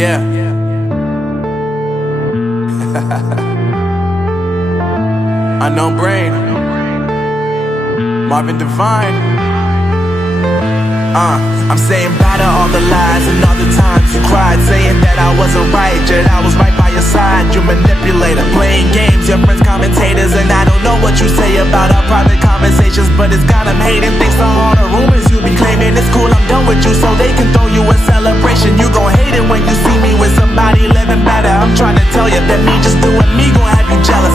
Yeah. Unknown Brain, Marvin Devine. I'm saying bye to all the lies and all the times you cried, saying that I wasn't right, yet I was right by your side. You manipulator, playing games, your friends commentators, and I don't know what you say about our private conversations, but it's got them hating. Thanks to all the rumors you be claiming. It's cool, I'm done with you, so they can throw you a celebration. You gon' hate it when you see me with somebody living better. I'm trying to tell you that me just doing me gon' have you jealous.